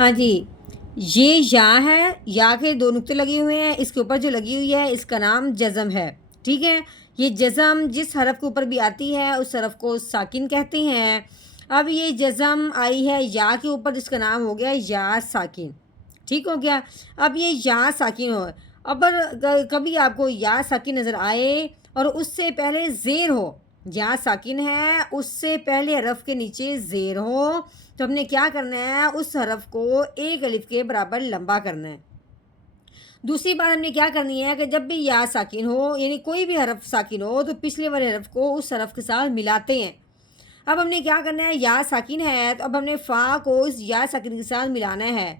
ہاں جی، یہ یا ہے، یا کے دو نقطے لگے ہوئے ہیں، اس کے اوپر جو لگی ہوئی ہے اس کا نام جزم ہے، ٹھیک ہے۔ یہ جزم جس حرف کے اوپر بھی آتی ہے اس حرف کو ساکن کہتے ہیں۔ اب یہ جزم آئی ہے یا کے اوپر، جس کا نام ہو گیا یا ساکن، ٹھیک ہو گیا۔ اب یہ یا ساکن ہو، اب کبھی آپ کو یا ساکن نظر آئے اور اس سے پہلے زیر ہو، یا ساکن ہے اس سے پہلے حرف کے نیچے زیر ہو، تو ہم نے کیا کرنا ہے، اس حرف کو ایک الف کے برابر لمبا کرنا ہے۔ دوسری بات ہم نے کیا کرنی ہے کہ جب بھی یا ساکن ہو، یعنی کوئی بھی حرف ساکن ہو، تو پچھلے والے حرف کو اس حرف کے ساتھ ملاتے ہیں۔ اب ہم نے کیا کرنا ہے، یا ساکن ہے تو اب ہم نے فا کو اس یا ساکن کے ساتھ ملانا ہے۔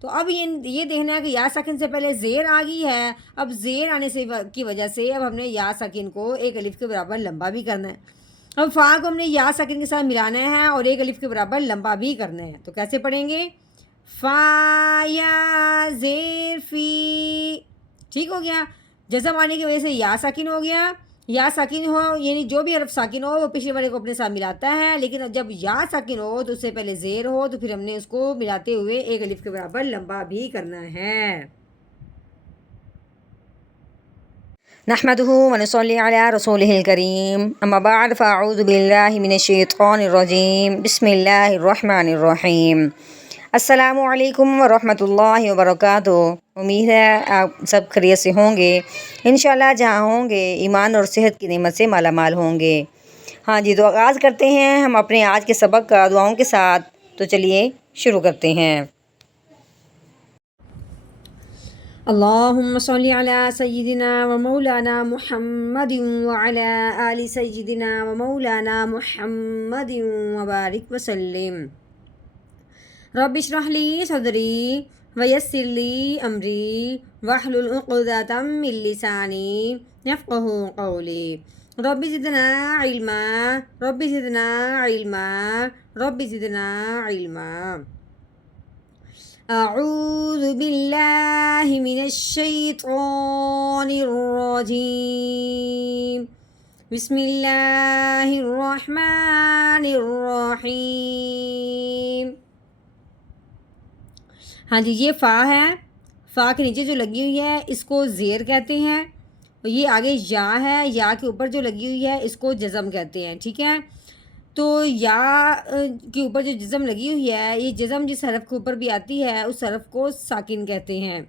تو اب یہ دیکھنا ہے کہ یا ساکن سے پہلے زیر آ گئی ہے، اب زیر آنے سے کی وجہ سے اب ہم نے یا ساکن کو ایک الف کے برابر لمبا بھی کرنا ہے۔ اب فا کو ہم نے یا ساکن کے ساتھ ملانا ہے اور ایک الف کے برابر لمبا بھی کرنا ہے، تو کیسے پڑھیں گے، فا یا زیر فی، ٹھیک ہو گیا۔ جزم آنے کی وجہ سے یا ساکن ہو گیا۔ یا ساکن ہو یعنی جو بھی حرف ساکن ہو وہ پچھلے والے کو اپنے ساتھ ملاتا ہے، لیکن جب یا ساکن ہو تو اس سے پہلے زیر ہو تو پھر ہم نے اس کو ملاتے ہوئے ایک الف کے برابر لمبا بھی کرنا ہے۔ نحمده ونصلي على رسوله الكريم، اما بعد فاعوذ باللہ من الشیطان الرجیم، بسم اللہ الرحمن الرحیم۔ السلام علیکم ورحمۃ اللہ وبرکاتہ۔ امید ہے آپ سب خیریت سے ہوں گے، انشاءاللہ جہاں ہوں گے ایمان اور صحت کی نعمت سے مالا مال ہوں گے۔ ہاں جی، تو آغاز کرتے ہیں ہم اپنے آج کے سبق کا دعاؤں کے ساتھ، تو چلیے شروع کرتے ہیں۔ اللہم صلی علی سیدنا و مولانا محمد وعلی آل سیدنا و مولانا محمد وبارک وسلم۔ رب اشرح لی صدری ویسر لی امری واحلل عقدۃ من لسانی یفقہوا قولی۔ رب زدنا علما، رب زدنا علما، رب زدنا علما۔ اعوذ باللہ من الشیطان الرجیم، بسم اللہ الرحمن الرحیم۔ ہاں جی، یہ فا ہے، فا کے نیچے جو لگی ہوئی ہے اس کو زیر کہتے ہیں، اور یہ آگے یا ہے، یا کے اوپر جو لگی ہوئی ہے اس کو جزم کہتے ہیں، ٹھیک ہے۔ تو یا کے اوپر جو جزم لگی ہوئی ہے، یہ جزم جس حرف کے اوپر بھی آتی ہے اس حرف کو ساکن کہتے ہیں،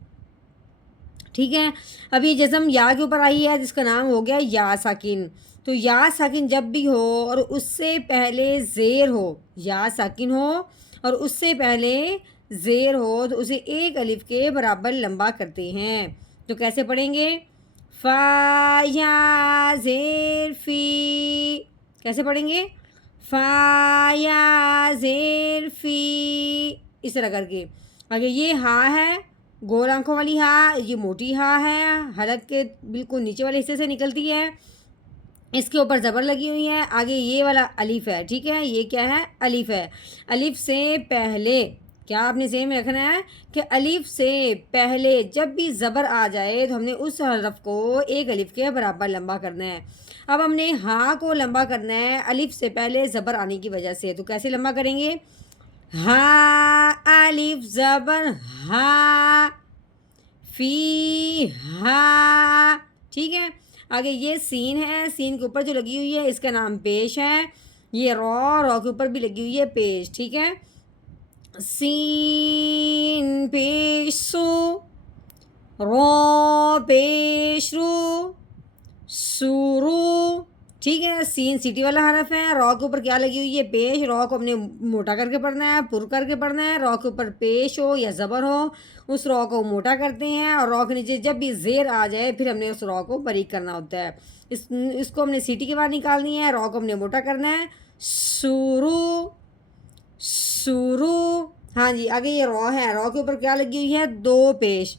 ٹھیک ہے۔ اب یہ جزم یا کے اوپر آئی ہے جس کا نام ہو گیا یا ساکن۔ تو یا ساکن جب بھی ہو اور اس سے پہلے زیر ہو، یا ساکن ہو اور اس سے پہلے زیر ہو تو اسے ایک الف کے برابر لمبا کرتے ہیں، تو کیسے پڑھیں گے، فا یا زیر فی، کیسے پڑھیں گے، فا یا زیر فی، اس طرح کر کے۔ آگے یہ ہا ہے، گول آنکھوں والی ہا، یہ موٹی ہا ہے، حلق کے بالکل نیچے والے حصے سے نکلتی ہے، اس کے اوپر زبر لگی ہوئی ہے۔ آگے یہ والا الف ہے، ٹھیک ہے، یہ کیا ہے، الف ہے۔ الف سے پہلے کیا آپ نے ذہن میں رکھنا ہے کہ الف سے پہلے جب بھی زبر آ جائے تو ہم نے اس حرف کو ایک الف کے برابر لمبا کرنا ہے۔ اب ہم نے ہا کو لمبا کرنا ہے الف سے پہلے زبر آنے کی وجہ سے، تو کیسے لمبا کریں گے، ہا الف زبر ہا، فی ہا، ٹھیک ہے۔ آگے یہ سین ہے، سین کے اوپر جو لگی ہوئی ہے اس کا نام پیش ہے۔ یہ رو، رو کے اوپر بھی لگی ہوئی ہے پیش، ٹھیک ہے۔ سین پیش سو، رو پیش رو، سورو، ٹھیک ہے۔ سین سیٹی والا حرف ہے، رو کے اوپر کیا لگی ہوئی ہے، پیش۔ رو کو ہم نے موٹا کر کے پڑھنا ہے، پر کر کے پڑھنا ہے۔ رو کے اوپر پیش ہو یا زبر ہو اس رو کو موٹا کرتے ہیں، اور رو کے نیچے جب بھی زیر آ جائے پھر ہم نے اس رو کو باریک کرنا ہوتا ہے۔ اس کو ہم نے سیٹی کے بعد نکالنی ہے، رو کو ہم نے موٹا کرنا ہے، سورو، سورو۔ ہاں جی، آگے یہ رو ہے، رو کے اوپر کیا لگی ہوئی ہے، دو پیش۔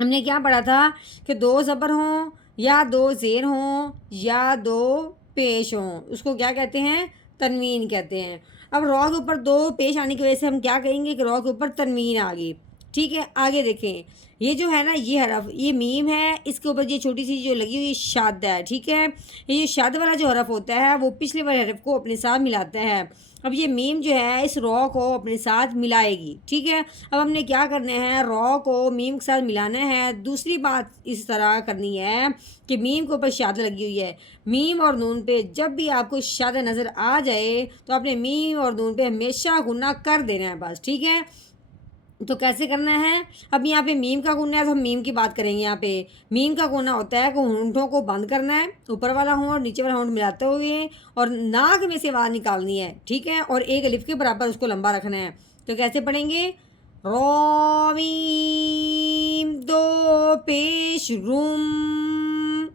ہم نے کیا پڑھا تھا کہ دو زبر ہوں یا دو زیر ہوں یا دو پیش ہوں، اس کو کیا کہتے ہیں، تنوین کہتے ہیں۔ اب رو کے اوپر دو پیش آنے کی وجہ سے ہم کیا کہیں گے کہ رو کے اوپر تنوین آ گئی، ٹھیک ہے، آگے دیکھیں، یہ جو ہے نا یہ حرف، یہ میم ہے، اس کے اوپر یہ چھوٹی سی جو لگی ہوئی شاد ہے، ٹھیک ہے، یہ شاد والا جو حرف ہوتا ہے وہ پچھلے والے حرف کو اپنے ساتھ ملاتا ہے. اب یہ میم جو ہے اس رو کو اپنے ساتھ ملائے گی. ٹھیک ہے، اب ہم نے کیا کرنا ہے، رو کو میم کے ساتھ ملانا ہے. دوسری بات اس طرح کرنی ہے کہ میم کے اوپر شادہ لگی ہوئی ہے، میم اور نون پہ جب بھی آپ کو شادہ نظر آ جائے تو آپ نے میم اور نون پہ ہمیشہ غنہ کر دینا ہے بس. ٹھیک ہے، تو کیسے کرنا ہے، اب یہاں پہ میم کا غنہ ہے تو ہم میم کی بات کریں گے. یہاں پہ میم کا غنہ ہوتا ہے کہ ہونٹوں کو بند کرنا ہے، اوپر والا ہونٹ اور نیچے والا ہونٹ ملاتے ہوئے اور ناک میں سے آواز نکالنی ہے. ٹھیک ہے، اور ایک الف کے برابر اس کو لمبا رکھنا ہے. تو کیسے پڑھیں گے، رو میم دو پیش روم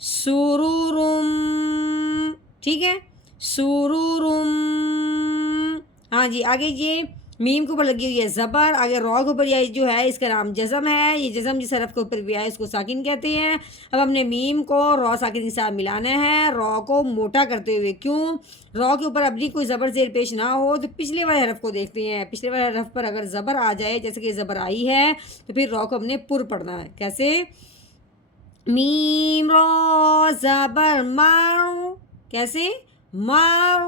سرورم. ٹھیک ہے، سرورم. ہاں جی، آگے یہ میم کے اوپر لگی ہوئی ہے زبر، آگے رو کے اوپر یہ جو ہے اس کا نام جزم ہے. یہ جزم جس حرف کے اوپر بھی ہے اس کو ساکن کہتے ہیں. اب ہم نے میم کو رو ساکن کے ساتھ ملانا ہے، رو کو موٹا کرتے ہوئے. کیوں، رو کے اوپر اپنی کوئی زبر زیر پیش نہ ہو تو پچھلے والے حرف کو دیکھتے ہیں. پچھلے والے حرف پر اگر زبر آ جائے، جیسے کہ زبر آئی ہے، تو پھر رو کو ہم نے پر پڑھنا ہے. کیسے، میم رو زبر مار، کیسے، مار.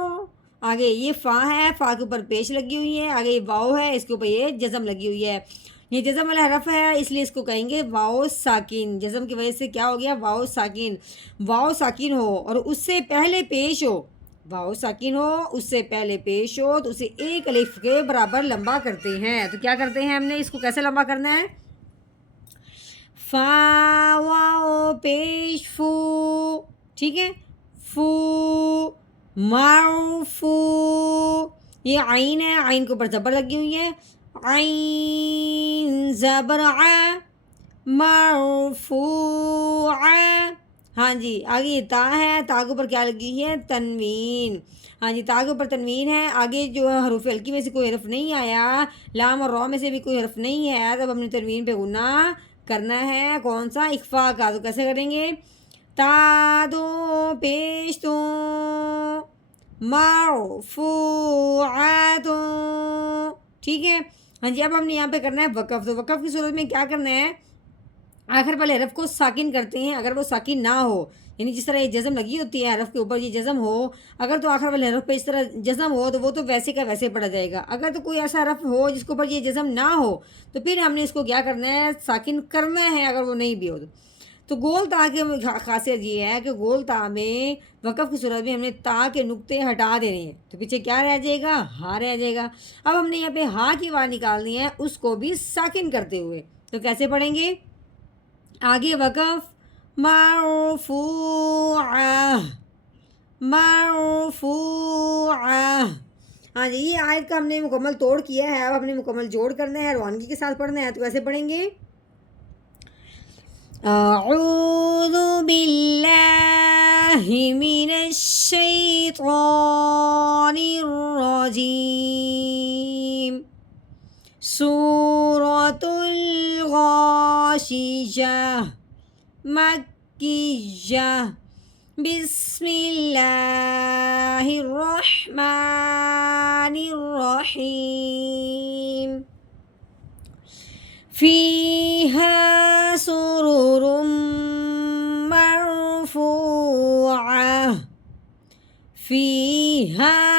آگے یہ فا ہے، فا کے اوپر پیش لگی ہوئی ہے. آگے یہ واؤ ہے، اس کے اوپر یہ جزم لگی ہوئی ہے. یہ جزم والا حرف ہے اس لیے اس کو کہیں گے واؤ ساکن. جزم کی وجہ سے کیا ہو گیا، واؤ ساکن. واؤ ساکن ہو اور اس سے پہلے پیش ہو، واؤ ساکن ہو اس سے پہلے پیش ہو تو اسے ایک الف کے برابر لمبا کرتے ہیں. تو کیا کرتے ہیں ہم نے، اس کو کیسے لمبا کرنا ہے، فا واؤ پیش فو. ٹھیک ہے، فو مرفو. یہ عین ہے، عین کے اوپر زبر لگی ہوئی ہے، عین زبر ع مرفوع. ہاں جی، آگے یہ تا ہے، تا کے اوپر کیا لگی ہے، تنوین. ہاں جی، تا کے اوپر تنوین ہے. آگے جو حروف ہلکی میں سے کوئی حرف نہیں آیا، لام اور رو میں سے بھی کوئی حرف نہیں ہے، تب ہم نے تنوین پہ غنہ کرنا ہے. کون سا، اخفا کا. تو کیسے کریں گے، تا دو پیش تو مرفوعات. ٹھیک ہے، ہاں جی. اب ہم نے یہاں پہ کرنا ہے وقف. تو وقف کی صورت میں کیا کرنا ہے، آخر والے حرف کو ساکن کرتے ہیں. اگر وہ ساکن نہ ہو، یعنی جس طرح یہ جزم لگی ہوتی ہے حرف کے اوپر یہ جزم ہو، اگر تو آخر والے حرف پہ اس طرح جزم ہو تو وہ تو ویسے کا ویسے پڑھا جائے گا. اگر تو کوئی ایسا حرف ہو جس کے اوپر یہ جزم نہ ہو تو پھر ہم نے اس کو کیا کرنا ہے، ساکن کرنا ہے. اگر وہ نہیں بھی ہو تو گول تا کی خاصیت یہ ہے کہ گول تا میں وقف کی صورت میں ہم نے تا کے نقطے ہٹا دینے ہیں، تو پیچھے کیا رہ جائے گا، ہاں رہ جائے گا. اب ہم نے یہاں پہ ہاں کی آواز نکالنی ہے، اس کو بھی ساکن کرتے ہوئے. تو کیسے پڑھیں گے، آگے وقف مرفوعہ مرفوعہ. ہاں جی، یہ آیت کا ہم نے مکمل توڑ کیا ہے. اب ہم نے مکمل جوڑ کرنا ہے، روانگی کے ساتھ پڑھنا ہے. تو کیسے پڑھیں گے، اعوذ باللہ من الشیطان الرجیم، سورۃ الغاشیہ مکیہ، بسم اللہ الرحمن الرحیم، فیہا سرر مرفوعہ، فیہا